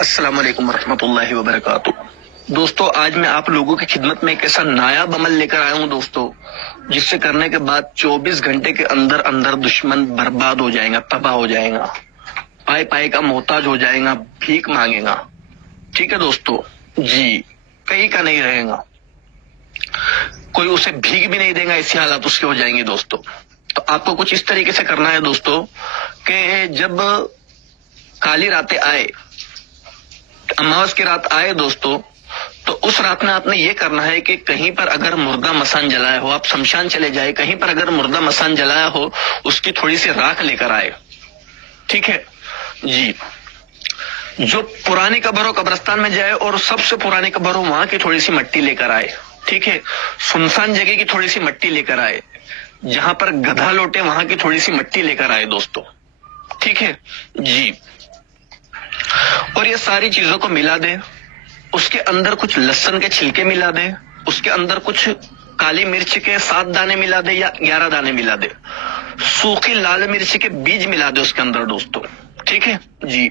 السلام علیکم ورحمۃ اللہ وبرکاتہ۔ دوستو، آج میں آپ لوگوں کی خدمت میں ایک ایسا نایاب عمل لے کر آیا ہوں دوستو، جس سے کرنے کے بعد 24 گھنٹے کے اندر اندر دشمن برباد ہو جائے گا، تباہ ہو جائے گا، پائے پائے کا محتاج ہو جائے گا، بھیک مانگے گا۔ ٹھیک ہے دوستو جی، کہیں کا نہیں رہے گا، کوئی اسے بھیک بھی نہیں دے گا، ایسی حالات اس کے ہو جائیں گے دوستو۔ تو آپ کو کچھ اس طریقے سے کرنا ہے دوستو کہ جب کالی راتیں آئے، اماوس کی رات آئے دوستو، تو اس رات میں آپ نے یہ کرنا ہے کہ کہیں پر اگر مردہ مسان جلایا ہو، آپ شمشان چلے جائے، کہیں پر اگر مردہ مسان جلایا ہو، اس کی تھوڑی سی راکھ لے کر آئے۔ ٹھیک ہے جی، جو پرانی قبر ہو قبرستان میں جائے اور سب سے پرانی قبر ہو وہاں کی تھوڑی سی مٹی لے کر آئے۔ ٹھیک ہے، سنسان جگہ کی تھوڑی سی مٹی لے کر آئے، جہاں پر گدھا لوٹے وہاں کی تھوڑی سی مٹی لے کر آئے دوستو۔ ٹھیک ہے جی، اور یہ ساری چیزوں کو ملا دے، اس کے اندر کچھ لہسن کے چھلکے ملا دے، اس کے اندر کچھ کالی مرچ کے 7 دانے ملا دے یا 11 دانے ملا دے، سوکھی لال مرچ کے بیج ملا دے اس کے اندر دوستو۔ ٹھیک ہے جی،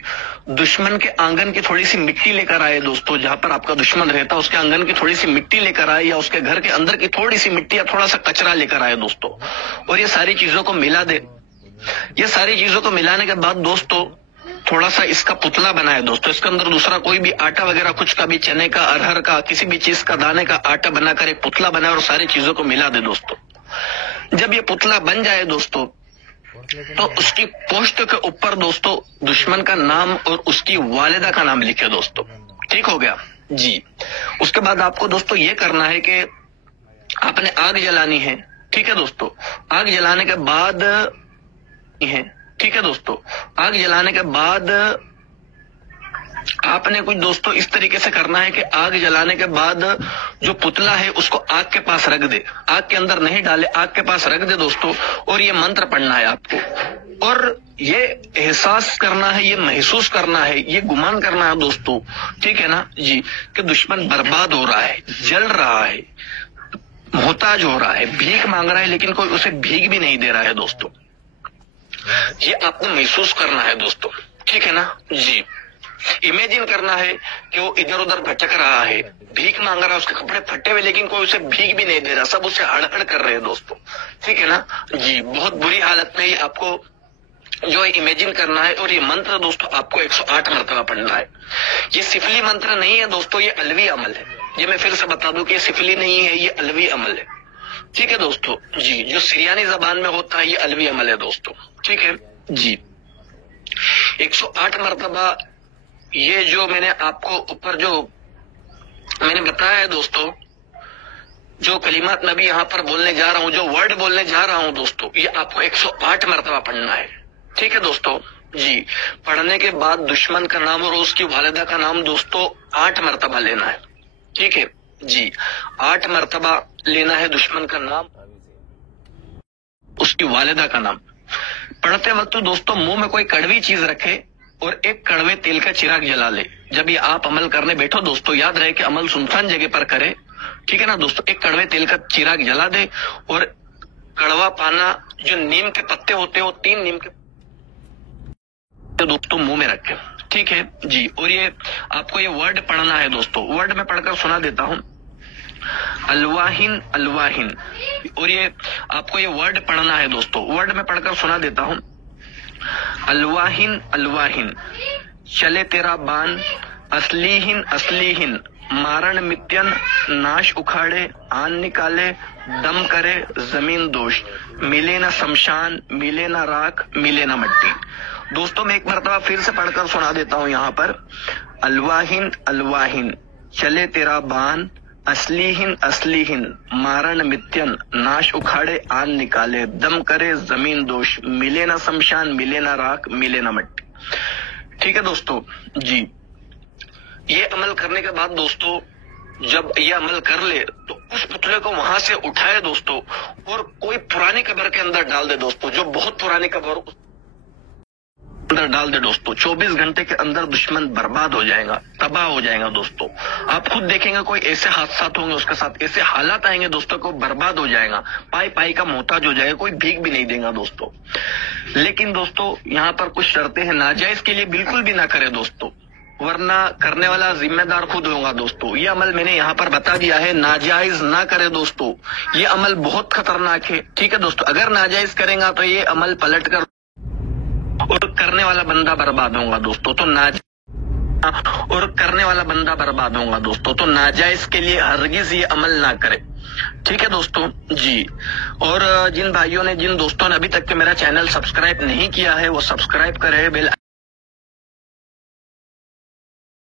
دشمن کے آنگن کی تھوڑی سی مٹی لے کر آئے دوستو، جہاں پر آپ کا دشمن رہتا اس کے آنگن کی تھوڑی سی مٹی لے کر آئے، یا اس کے گھر کے اندر کی تھوڑی سی مٹی یا تھوڑا سا کچرا لے کر آئے دوستو، اور یہ ساری چیزوں کو ملا دے۔ یہ ساری چیزوں کو ملانے کے بعد دوستو تھوڑا سا اس کا پتلا بنائے دوستو، اس کے اندر دوسرا کوئی بھی آٹا وغیرہ کچھ کا بھی، چنے کا، ارہر کا، کسی بھی چیز کا دانے کا آٹا بنا کر ایک پتلا بنائے اور ساری چیزوں کو ملا دے دوستو۔ جب یہ پتلا بن جائے دوستو، تو اس کی پوسٹ کے اوپر دوستو دشمن کا نام اور اس کی والدہ کا نام لکھے دوستو۔ ٹھیک ہو گیا جی، اس کے بعد آپ کو دوستو یہ کرنا ہے کہ آپ نے آگ جلانی ہے۔ ٹھیک ہے دوستو، آگ جلانے کے بعد ٹھیک ہے دوستو، آگ جلانے کے بعد آپ نے کچھ دوستو اس طریقے سے کرنا ہے کہ آگ جلانے کے بعد جو پتلا ہے اس کو آگ کے پاس رکھ دے، آگ کے اندر نہیں ڈالے، آگ کے پاس رکھ دے دوستو، اور یہ منتر پڑھنا ہے آپ کو، اور یہ احساس کرنا ہے، یہ محسوس کرنا ہے، یہ گمان کرنا ہے دوستو، ٹھیک ہے نا جی، کہ دشمن برباد ہو رہا ہے، جل رہا ہے، محتاج ہو رہا ہے، بھیک مانگ رہا ہے، لیکن کوئی اسے بھیک بھی نہیں دے رہا ہے دوستو۔ یہ آپ کو محسوس کرنا ہے دوستو، ٹھیک ہے نا جی، امیجن کرنا ہے کہ وہ ادھر ادھر بھٹک رہا ہے، بھیک مانگ رہا ہے، اس کے کپڑے پھٹے ہوئے، لیکن کوئی اسے بھیک بھی نہیں دے رہا، سب اسے ہڑ ہڑ کر رہے ہیں دوستو۔ ٹھیک ہے نا جی، بہت بری حالت میں یہ آپ کو جو امیجن کرنا ہے، اور یہ منتر دوستو آپ کو 108 مرتبہ پڑھنا ہے۔ یہ سفلی منتر نہیں ہے دوستو، یہ الوی عمل ہے۔ یہ میں پھر سے بتا دوں کہ یہ سفلی نہیں ہے، یہ الوی عمل ہے۔ ٹھیک ہے دوستو جی، جو سریانی زبان میں ہوتا ہے یہ الوی عمل ہے دوستو۔ ٹھیک ہے جی، 108 مرتبہ یہ جو میں نے آپ کو اوپر جو میں نے بتایا ہے دوستو، جو کلمات میں بھی یہاں پر بولنے جا رہا ہوں، جو ورڈ بولنے جا رہا ہوں دوستو، یہ آپ کو 108 مرتبہ پڑھنا ہے۔ ٹھیک ہے دوستو جی، پڑھنے کے بعد دشمن کا نام اور اس کی والدہ کا نام دوستو 8 مرتبہ لینا ہے۔ ٹھیک ہے جی، 8 مرتبہ لینا ہے دشمن کا نام، اس کی والدہ کا نام۔ پڑھتے وقت دوستو منہ میں کوئی کڑوی چیز رکھے اور ایک کڑوے تیل کا چراغ جلا لے۔ جب یہ آپ عمل کرنے بیٹھو دوستو، یاد رہے کہ عمل سنسان جگہ پر کرے۔ ٹھیک ہے نا دوستو، ایک کڑوے تیل کا چراغ جلا دے، اور کڑوا پانا جو نیم کے پتے ہوتے ہیں، وہ 3 نیم کے دوستو منہ میں رکھے۔ ٹھیک ہے جی، اور یہ آپ کو یہ ورڈ پڑھنا ہے دوستو، ورڈ میں پڑھ کر سنا دیتا ہوں، الواہن الواہن، اور یہ آپ کو یہ ورڈ پڑھنا ہے دوستو، ورڈ میں پڑھ کر سنا دیتا ہوں، الواہن الواہن، چلے تیرا بان، اصلیہن اصلیہن، مارن متین، ناش اکھاڑے، آن نکالے، دم کرے زمین دوش، ملے نہ شمشان، ملے نہ راکھ، ملے نہ مٹی۔ دوستو میں ایک مرتبہ پھر سے پڑھ کر سنا دیتا ہوں یہاں پر، الواہن الواہن، چلے تیرا بان، اصلیہن اصلیہن، مارن متین، ناش اکھاڑے، آن نکالے، دم کرے زمین دوش، ملے نہ شمشان، ملے نہ راکھ، ملے نہ مٹی۔ ٹھیک ہے دوستو جی، یہ عمل کرنے کے بعد دوستو جب یہ عمل کر لے تو اس پتلے کو وہاں سے اٹھائے دوستو، اور کوئی پرانی قبر کے اندر ڈال دے دوستو، جو بہت پرانی قبر اندر ڈال دے دوستو۔ 24 گھنٹے کے اندر دشمن برباد ہو جائے گا، تباہ ہو جائے گا دوستو۔ آپ خود دیکھیں گے کوئی ایسے حادثات ہوں گے اس کے ساتھ، ایسے حالات آئیں گے دوستو کو برباد ہو جائے گا، پائی پائی کا محتاج ہو جائے گا، کوئی بھیک بھی نہیں دے گا دوستو۔ لیکن دوستو یہاں پر کچھ شرطیں ہیں، ناجائز کے لیے بالکل بھی نہ کرے دوستو۔ ورنہ کرنے والا ذمہ دار خود ہوگا دوستو۔ یہ عمل میں نے یہاں پر بتا دیا ہے، ناجائز نہ کرے دوستو، یہ عمل بہت خطرناک ہے، ٹھیک ہے دوستو۔ اگر ناجائز کریں گا تو یہ عمل پلٹ کر اور کرنے والا بندہ برباد ہوگا دوستو، اور کرنے والا بندہ برباد ہوگا دوستو، تو ناجائز کے لیے ہرگز یہ عمل نہ کرے، ٹھیک ہے دوستو جی۔ اور جن بھائیوں نے، جن دوستوں نے ابھی تک کے میرا چینل سبسکرائب نہیں کیا ہے وہ سبسکرائب کرے، بیل